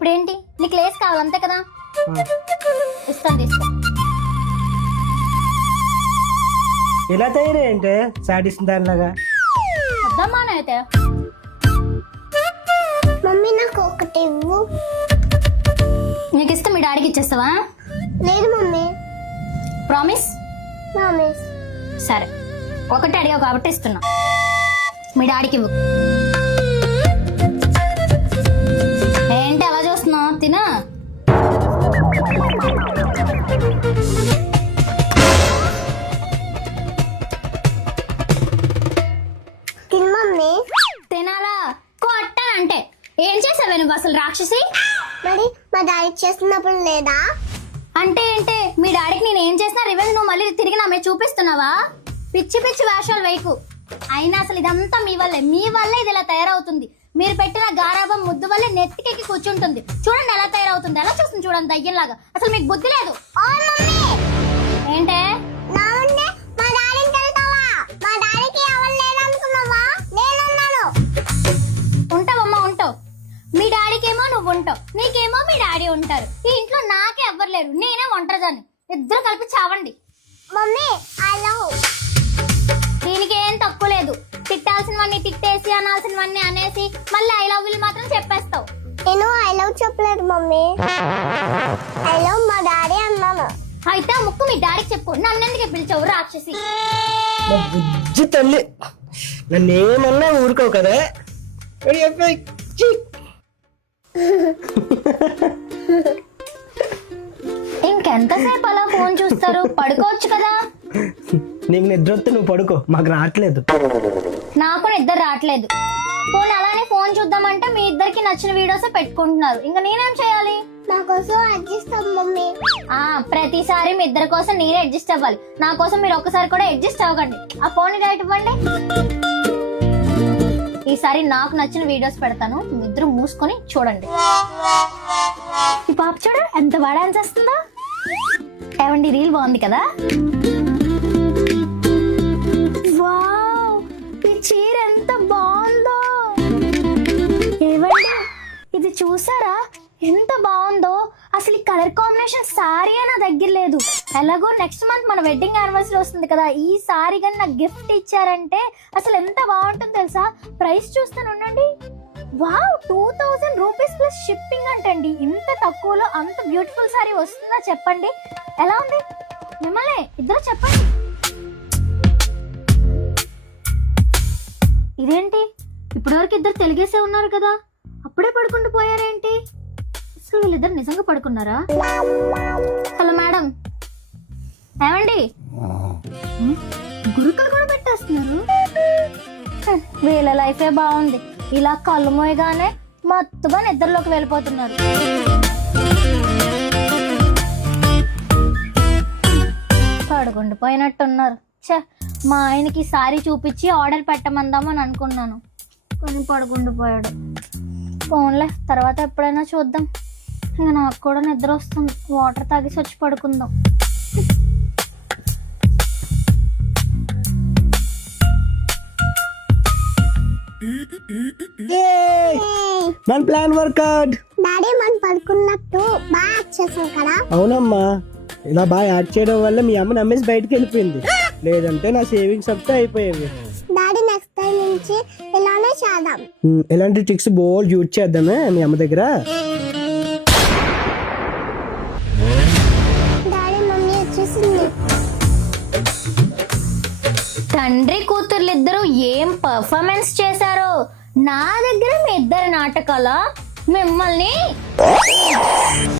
ఇప్పుడు ఏంటి నీకు లేస్ కావాలి అంతే కదా? ఇస్తాను, తీసుకో. ఇలా తయారే అంటే సాటిస్తుంది దానిలాగా. వద్దమ్మా అయితే. మమ్మీ నాకు ఒకటి ఇవ్వు. నీకు ఇస్తే మీ డాడీకి ఇచ్చేస్తావా? లేదు మమ్మీ. ప్రామిస్? ప్రామిస్. సరే, ఒకటి అడిగావు కాబట్టి ఇస్తున్నా. మీ డాడీకి ఇవ్వు. ఏంటి అలా చూస్తున్నావు? తినా. తిను మమ్మీ. తినాలా? కొట్టానంటే ఏం చేసావే నువ్వు అసలు రాక్షసి? మరి మా డాడీ చేస్తున్నప్పుడు లేదా? అంటే ఏంటే మీ డాడీకి నేను ఏం చేసినా రివెంజ్ నువ్వు మళ్ళీ తిరిగి నా మీద చూపిస్తున్నావా? పిచ్చి పిచ్చి వేషాలు వేయకు. అయినా అసలు ఇదంతా మీ వల్లే ఇది ఇలా తయారవుతుంది. మీరు పెట్టిన గారాబం ముద్దు వల్లే నెత్తికెక్కి కూర్చుంటుంది. చూడండి ఎలా తయారవుతుంది, ఎలా చూస్తుంది చూడండి దయ్యంలాగా. అసలు మీకు బుద్ధి లేదు. ఏంటే నా ఉండే మా డాడీని తెలుతావా? మా డాడీకి ఎవరు లేదనుకున్నావా? నేనున్నాను. ఉంటావమ్మా, ఉంటావు. మీ డాడీకేమో నువ్వు ఉంటావు, నీకేమో మీ డాడీ ఉంటారు. ఈ ఇంట్లో నాకే ఎవ్వరు లేరు, నేనే ఒంటరిదాన్ని. ఇద్దరు కలిపి చావండి. Mummy I love. దీనికి ఏం తక్కువ లేదు. తిట్టాల్సినవన్నీ తిట్టేసి అనాల్సినవన్నీ అనేసి మళ్ళీ ఐ లవ్ యూ మాత్రం చెప్పేస్తావు. నేను ఐ లవ్ చెప్పలేదు మమ్మీ. ఐ లవ్ మా డాడీ అన్నాను. అయితే ఆ ముక్కు మీ డాడీకి చెప్పు. నన్ను ఎందుకు పిలిచావు రాక్షసి? బుజ్జి తల్లి, నన్ను ఏమన్నా ఊరుకోవు కదా. ఇంకెంతసేపు అలా ఫోన్ చూస్తారు? పడుకోవచ్చు కదా. నీకు నిద్ర వస్తే నువ్వు పడుకో, మాకు రావట్లేదు. నాకు నిద్ర రావట్లేదు. ఫోన్ అలానే ఫోన్ చూద్దామంటే మీ ఇద్దరికి నచ్చిన వీడియోస్ పెట్టుకుంటున్నారు. ఇంకా నేనేం చేయాలి? నా కోసం అడ్జస్ట్ అవ్వు మమ్మీ. ప్రతిసారి మీ ఇద్దరి కోసం నేనే అడ్జస్ట్ అవ్వాలి. నా కోసం మీరు ఒక్కసారి కూడా అడ్జస్ట్ అవ్వకండి. ఆ ఫోన్ డైరెక్ట్ ఇవ్వండి. ఈసారి నాకు నచ్చిన వీడియోస్ పెడతాను, మీ ఇద్దరు మూసుకొని చూడండి. ఈ పాప చూడు ఎంత బాగా డాన్స్ చేస్తుందో. ఏమండి రీల్ బాగుంది కదా? వావ్, ఈ చీర ఎంత బాగుందో. ఏవండి ఇది చూసారా ఎంత బాగుందో? అసలు ఈ కలర్ కాంబినేషన్ సారీ నా దగ్గర లేదు. ఎలాగో నెక్స్ట్ మంత్ మన వెడ్డింగ్ యానివర్సరీ వస్తుంది కదా, ఈ సారీ కానీ నాకు గిఫ్ట్ ఇచ్చారంటే అసలు ఎంత బాగుంటుంది తెలుసా? ప్రైస్ చూస్తాను ఉండండి. వావ్, 2000 రూపీస్ ప్లస్ షిప్పింగ్ అంటండి. ఇంత తక్కువలో అంత బ్యూటిఫుల్ సారీ వస్తుందా చెప్పండి? ఎలా ఉంది? మిమ్మల్ని ఇద్దరు చెప్పండి. ఇదేంటి ఇప్పటివరకు ఇద్దరు తెలుగేసే ఉన్నారు కదా, అప్పుడే పడుకుంటూ పోయారేంటి? అసలు వీళ్ళిద్దరు నిజంగా పడుకున్నారా? Hello madam. ఏమండి గురుకులు కూడా పెట్టేస్తున్నారు. వీళ్ళ లైఫే బాగుంది. ఇలా కళ్ళు మోయగానే మత్తుగా నిద్రలోకి వెళ్ళిపోతున్నారు. పడుకుంటూ పోయినట్టున్నారు. మా ఆయనకి సారీ చూపించి ఆర్డర్ పెట్టమందామని అనుకున్నాను, కానీ పడుకుంటూ పోయాడు. ఫోన్లే, తర్వాత ఎప్పుడైనా చూద్దాం. ఇంకా నాకు కూడా నిద్ర వస్తుంది. వాటర్ తాగేసి వచ్చి పడుకుందాం. మన ప్లాన్ వర్కౌట్. డాడీ మనం పడుకున్నట్టు బాగా యాక్ట్ చేసాం కదా. అవునమ్మా, ఇలా బాగా యాడ్ చేయడం వల్ల మీ అమ్మ నమ్మేసి బయటకు వెళ్ళిపోయింది. లేదంటే నా సేవింగ్స్ అంతా అయిపోయేవి. డాడీ నెక్స్ట్ టైం నుంచి ఇలానే చేద్దాం. ఎలాంటి ట్రిక్స్ బోల్ యూజ్ చేద్దామే మీ అమ్మ దగ్గర. డాడీ మమ్మీ వచ్చేసింది. తండ్రి కూతుర్లిద్దరూ ఏం పర్ఫార్మెన్స్ చేశారో. నా దగ్గర మీ ఇద్దరు నాటకాల మిమ్మల్ని